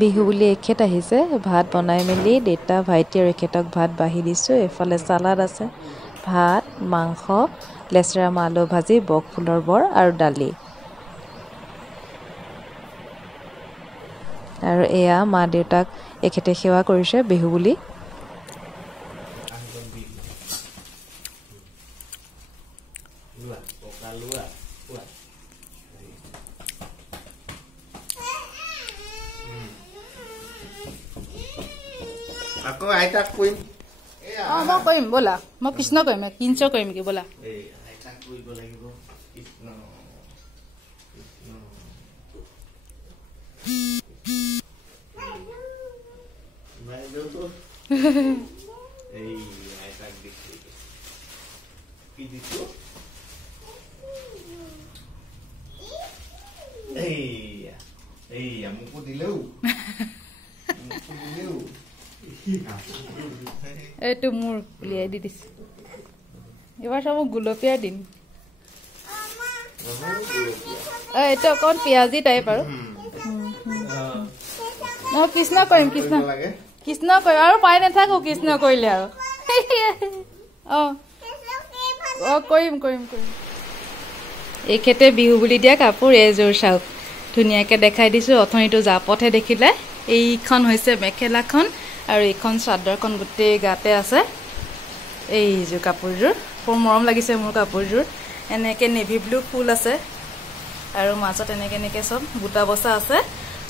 বিহু বুলি এখেত আহিছে ভাত বনাই মেলি দেউতা ভাইটি আৰু এখেতক ভাত বাঢ়ি দিছোঁ এফালে চালাড আছে ভাত মাংস লেচেৰা মাহ আলু ভাজি বক ফুলৰ বৰ আৰু দালি আৰু এয়া মা দেউতাক এখেতে সেৱা কৰিছে বিহু বুলি Aku aitak kuin. Mau koim bola. Mau Krishna koim, kincho koim ki bola. Aitak kui bola gitu. Krishna. Mai do tu. Aitak gitu. Pilih tu. Muku dilu. Muku dilu. এইটো মোৰ উলিয়াই দি দিছে এবাৰ সব গুলপীয়া দিন এইটো অকণ পিয়াজি টাইপ আৰু কৃষ্ণ কৰিম কৃষ্ণ কৃষ্ণ কৰিম আৰু পাই নাথাকো কৃষ্ণ কৰিলে আৰু কৰিম কৰিম কৰিম এখেতে বিহু বুলি দিয়া কাপোৰ এযোৰ চাওক ধুনীয়াকৈ দেখাই দিছোঁ অথনিটো জাপতহে দেখিলে এইখন হৈছে মেখেলাখন আৰু এইখন চাদৰখন গোটেই গাতে আছে এইযোৰ কাপোৰযোৰ বৰ মৰম লাগিছে মোৰ কাপোৰযোৰ এনেকৈ নেভি ব্লু ফুল আছে আৰু মাজত এনেকৈ চব বুটা বসা আছে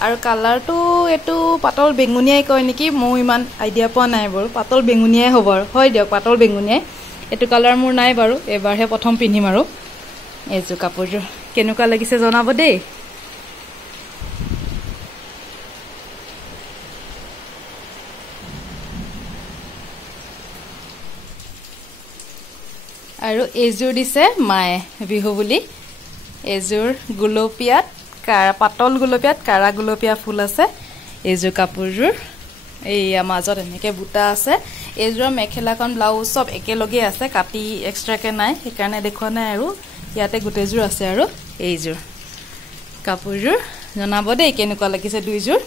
আৰু কালাৰটো এইটো পাতল বেঙুনীয়াই কয় নেকি মই ইমান আইডিয়া পোৱা নাই বাৰু পাতল বেঙুনীয়াই হ'ব আৰু হয় দিয়ক পাতল বেঙুনীয়াই এইটো কালাৰ মোৰ নাই বাৰু এবাৰহে প্ৰথম পিন্ধিম আৰু এইযোৰ কাপোৰযোৰ কেনেকুৱা লাগিছে জনাব দেই আৰু এইযোৰ দিছে মায়ে বিহু বুলি এইযোৰ গুলপীয়াত পাতল গুলপীয়াত কাৰা গুলপীয়া ফুল আছে এইযোৰ কাপোৰযোৰ এইয়া মাজত এনেকৈ বুটা আছে এইযোৰ মেখেলাখন ব্লাউজ চব একেলগে আছে কাটি এক্সট্ৰাকৈ নাই সেইকাৰণে দেখুৱা নাই আৰু ইয়াতে গোটেইযোৰ আছে আৰু এইযোৰ কাপোৰযোৰ জনাব দেই কেনেকুৱা লাগিছে দুইযোৰ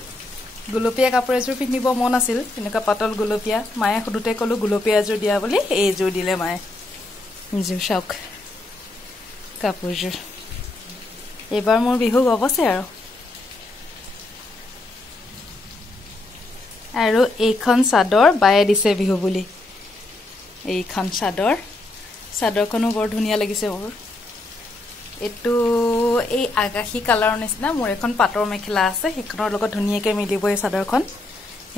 গুলপীয়া কাপোৰ এযোৰ পিন্ধিব মন আছিল এনেকুৱা পাতল গুলপীয়া মায়ে সুধোতে ক'লো গুলপীয়া এযোৰ দিয়া বুলি এইযোৰ দিলে মায়ে এইযোৰ চাওক কাপোৰযোৰ এইবাৰ মোৰ বিহু গবছে আৰু এইখন চাদৰ বায়ে দিছে বিহু বুলি এইখন চাদৰখনো বৰ ধুনীয়া লাগিছে মোৰ এইটো এই আকাশী কালাৰৰ নিচিনা মোৰ এখন পাটৰ মেখেলা আছে সেইখনৰ লগত ধুনীয়াকৈ মিলিব এই চাদৰখন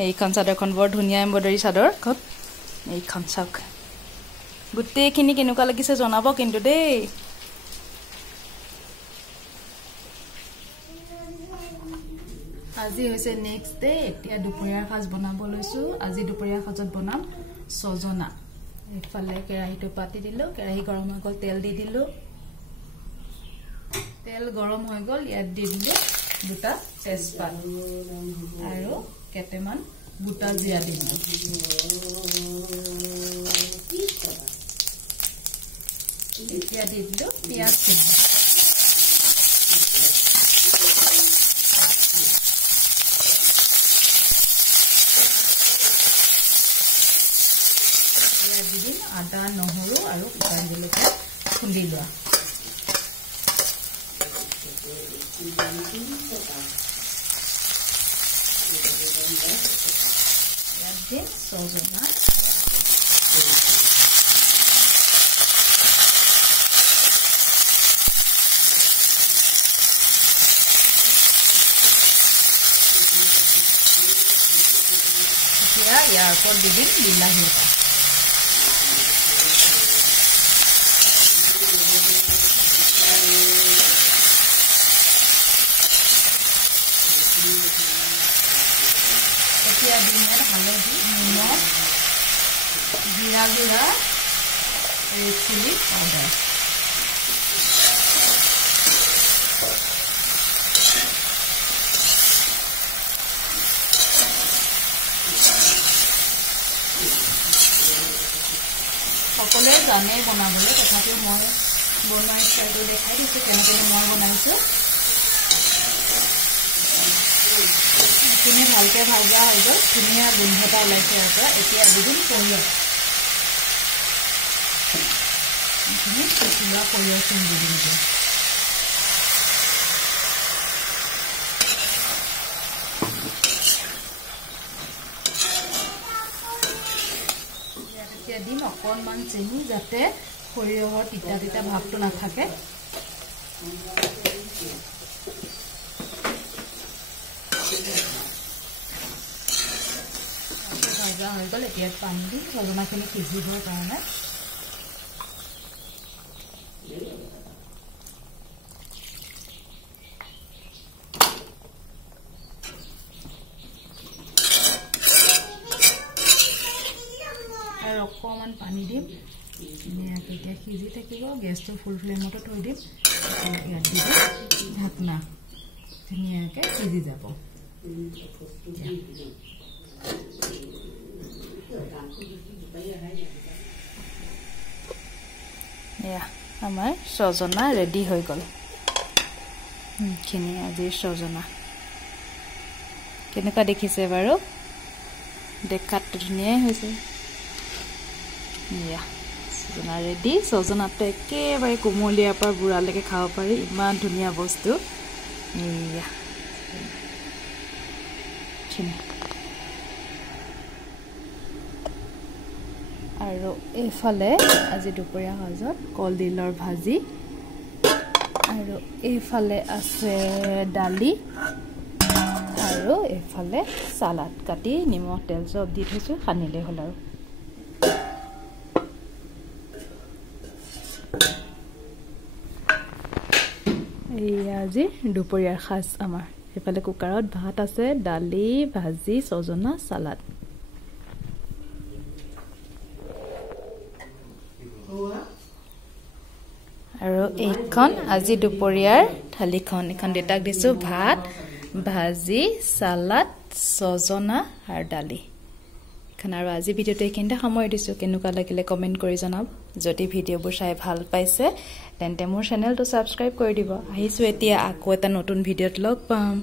এইখন চাদৰখন বৰ ধুনীয়া এম্ব্ৰইডাৰী চাদৰখন এইখন চাওক গোটেইখিনি কেনেকুৱা লাগিছে জনাব কিন্তু দেই আজি হৈছে নেক্সট ডে এতিয়া দুপৰীয়াৰ সাজ বনাব লৈছো আজি দুপৰীয়াৰ সাজত বনাম সজনা এফালে কেৰাহীটো পাতি দিলো কেৰাহী গৰম হৈ গ'ল তেল দি দিলো তেল গৰম হৈ গ'ল ইয়াত দি দিলো দুটা তেজপাত আৰু কেটেমান বুটা জিৰা দি দিলো এতিয়া দি দিলো পিয়াজ আদা নহৰু আৰু শুকান জলকীয়া খুন্দি লোৱা সজনা এতিয়া ইয়াৰ ওপৰত দি দিম বিলাহী এটা এতিয়া দিম হালধি নিমখ জিৰা গুড়া ৰেড চিলি পাউডাৰ সকলোৱে জানে বনাবলৈ তথাপিও মই বনোৱা ষ্টাইলটো দেখাই দিছোঁ কেনেকৈ মই বনাইছোঁ মাছখিনি ভালকৈ ভাজা হৈ গ'ল ধুনীয়া গোন্ধ এটা ওলাইছে ইয়াৰ পৰা এতিয়া দি দিম সৰিয়হ এইখিনি পিছোৱা সৰিয়হখিনি দি দিম এতিয়া দিম অকণমান চেনি যাতে সৰিয়হৰ তিতা তিতা ভাৱটো নাথাকে ভাজা হৈ গ'ল এতিয়া পানী দি সজনাখিনি সিজিবৰ কাৰণে আৰু অকণমান পানী দিম ধুনীয়াকৈ এতিয়া সিজি থাকিব গেছটো ফুল ফ্লেমতে থৈ দিম ইয়াত দি দিম ঢাকনা ধুনীয়াকৈ সিজি যাব এয়া আমাৰ সজনা ৰেডি হৈ গ'ল খিনি আজিৰ সজনা কেনেকুৱা দেখিছে বাৰু দেখাত ধুনীয়াই হৈছে এয়া সজনা ৰেডি সজনাটো একেবাৰে কোমলীয়াৰ পৰা বুঢ়ালৈকে খাব পাৰি ইমান ধুনীয়া বস্তু এয়া আৰু এইফালে আজি দুপৰীয়া সাজত কলডিলৰ ভাজি আৰু এইফালে আছে দালি আৰু এইফালে সালাড কাটি নিমখ তেল চব দি থৈছোঁ সানিলে হ'ল আৰু এয়া আজি দুপৰীয়াৰ সাজ আমাৰ এইফালে কুকাৰত ভাত আছে দালি ভাজি সজনা সালাড আৰু এইখন আজি দুপৰীয়াৰ থালিখন এখন দেউতাক দিছোঁ ভাত ভাজি সালাড সজনা আৰু দালি এখন আৰু আজি ভিডিঅ'টো এইখিনিতে সামৰি দিছোঁ কেনেকুৱা লাগিলে কমেণ্ট কৰি জনাব যদি ভিডিঅ'বোৰ চাই ভাল পাইছে তেন্তে মোৰ চেনেলটো ছাবস্ক্ৰাইব কৰি দিব আহিছোঁ এতিয়া আকৌ এটা নতুন ভিডিঅ'ত লগ পাম